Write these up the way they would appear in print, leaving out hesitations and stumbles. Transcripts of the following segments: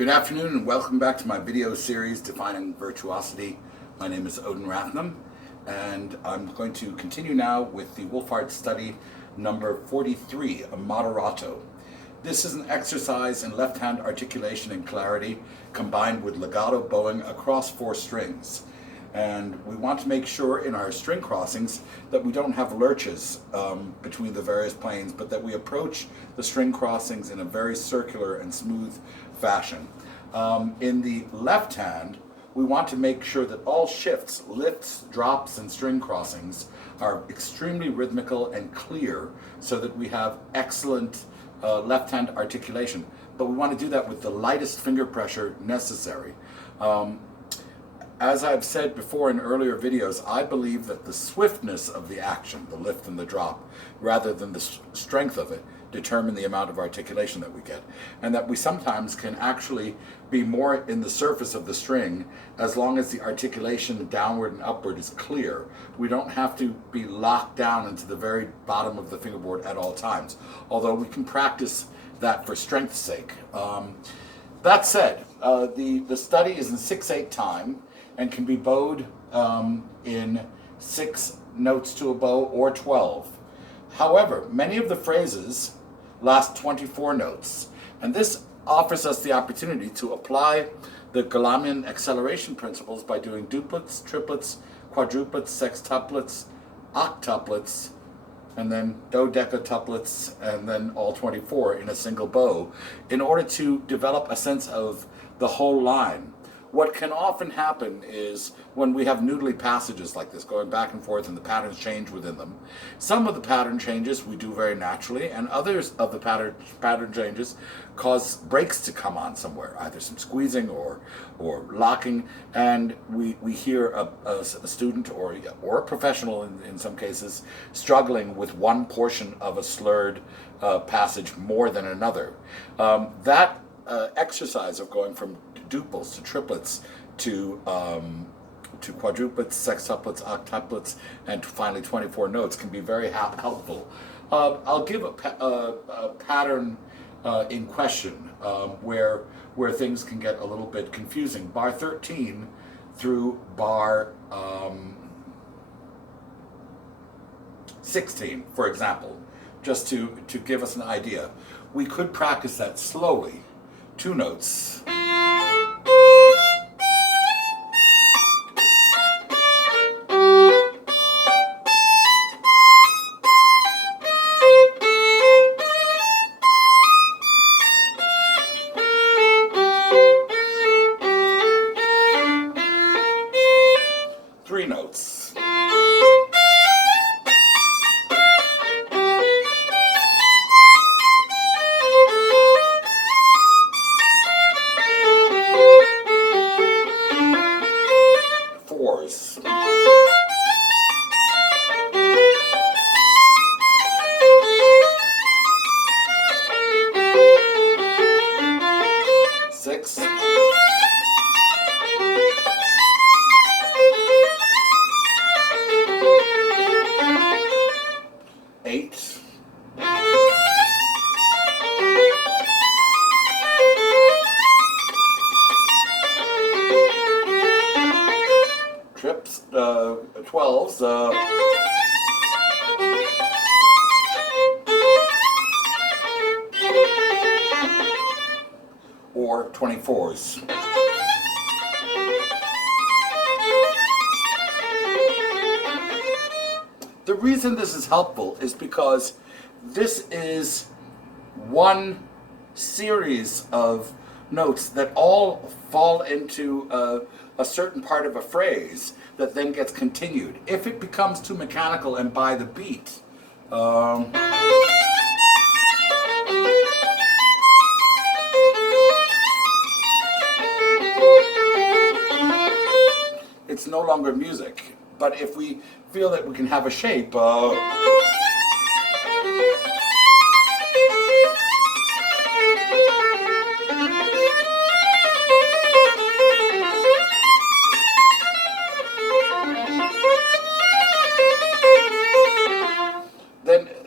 Good afternoon and welcome back to my video series Defining Virtuosity. My name is Odin Rathnam and I'm going to continue now with the Wohlfahrt study number 43, a moderato. This is an exercise in left-hand articulation and clarity combined with legato bowing across 4 strings. And we want to make sure in our string crossings that we don't have lurches between the various planes, but that we approach the string crossings in a very circular and smooth fashion. In the left hand, we want to make sure that all shifts, lifts, drops, and string crossings are extremely rhythmical and clear so that we have excellent left-hand articulation. But we want to do that with the lightest finger pressure necessary. As I've said before in earlier videos, I believe that the swiftness of the action, the lift and the drop, rather than the strength of it, determine the amount of articulation that we get. And that we sometimes can actually be more in the surface of the string as long as the articulation downward and upward is clear. We don't have to be locked down into the very bottom of the fingerboard at all times, although we can practice that for strength's sake. That said, the study is in 6/8 time and can be bowed in 6 notes to a bow or 12. However, many of the phrases last 24 notes, and this offers us the opportunity to apply the Galamian acceleration principles by doing duplets, triplets, quadruplets, sextuplets, octuplets, and then dodecatuplets, and then all 24 in a single bow, in order to develop a sense of the whole line. What can often happen is when we have noodly passages like this, going back and forth and the patterns change within them, some of the pattern changes we do very naturally, and others of the pattern changes cause breaks to come on somewhere, either some squeezing or locking, and we hear a student or a professional in some cases struggling with one portion of a slurred passage more than another. That exercise of going from duples to triplets to quadruplets, sextuplets, octuplets, and finally 24 notes can be very helpful. I'll give a pattern in question where things can get a little bit confusing. Bar 13 through bar 16, for example, just to give us an idea. We could practice that slowly. 2 notes. Three notes. Fours. Six. 8. Trips, 12s, or 24s. The reason this is helpful is because this is one series of notes that all fall into a certain part of a phrase that then gets continued. If it becomes too mechanical and by the beat, it's no longer music. But if we feel that we can have a shape,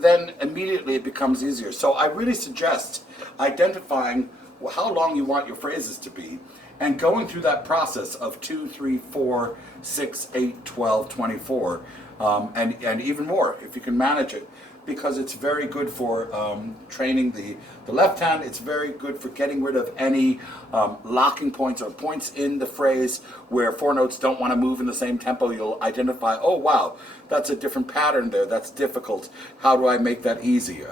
then immediately it becomes easier. So I really suggest identifying how long you want your phrases to be, and going through that process of 2, 3, 4, 6, 8, 12, 24, and even more if you can manage it, because it's very good for training the left hand. It's very good for getting rid of any locking points or points in the phrase where four notes don't want to move in the same tempo. You'll identify, oh wow, that's a different pattern there, that's difficult, how do I make that easy?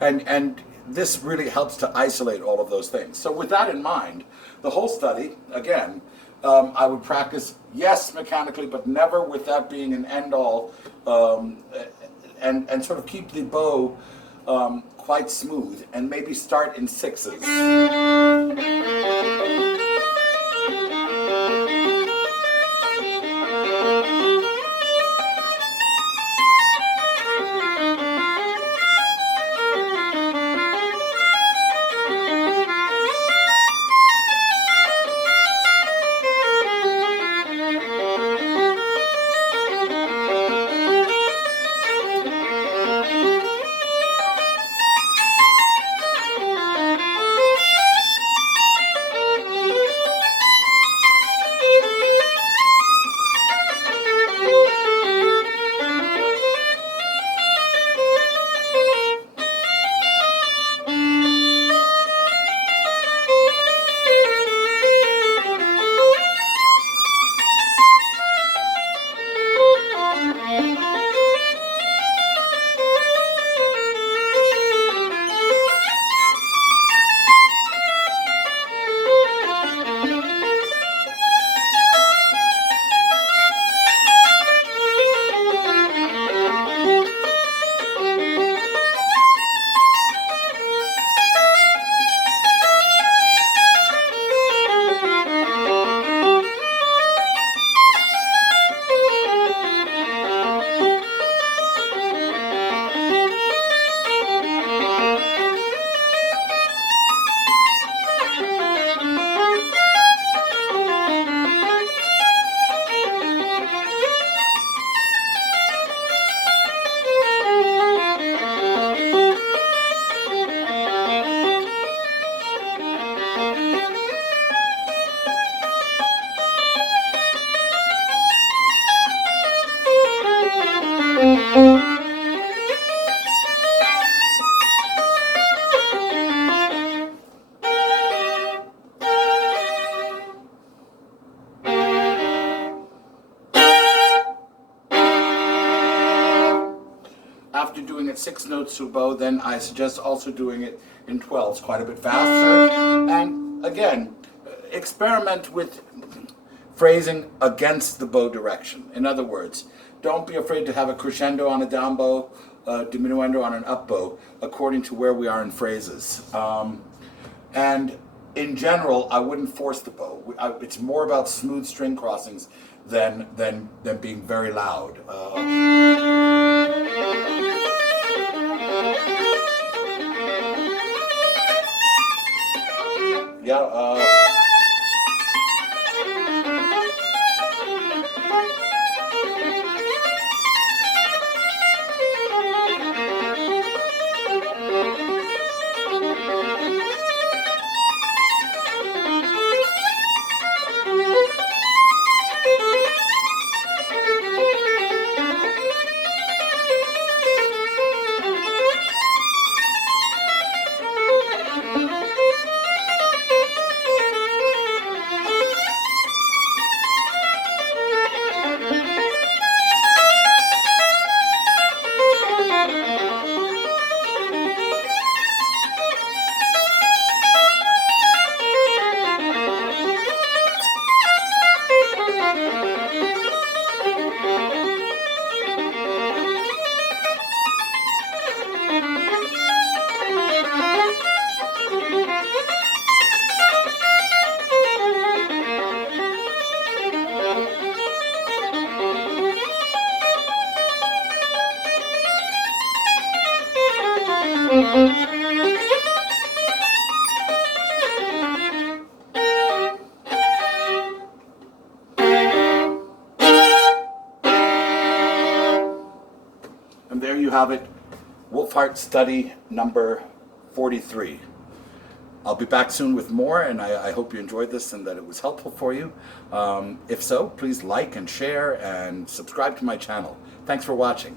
And this really helps to isolate all of those things. So with that in mind, the whole study, again, I would practice, yes, mechanically, but never with that being an end-all, and sort of keep the bow quite smooth, and maybe start in sixes. After doing it 6 notes to a bow, then I suggest also doing it in 12s, quite a bit faster. And again, experiment with phrasing against the bow direction. In other words, don't be afraid to have a crescendo on a down bow, diminuendo on an up bow, according to where we are in phrases. And in general, I wouldn't force the bow. It's more about smooth string crossings than being very loud. Yeah. And there you have it, Wohlfahrt study number 43. I'll be back soon with more, and I hope you enjoyed this and that it was helpful for you. If so, please like and share and subscribe to my channel. Thanks for watching.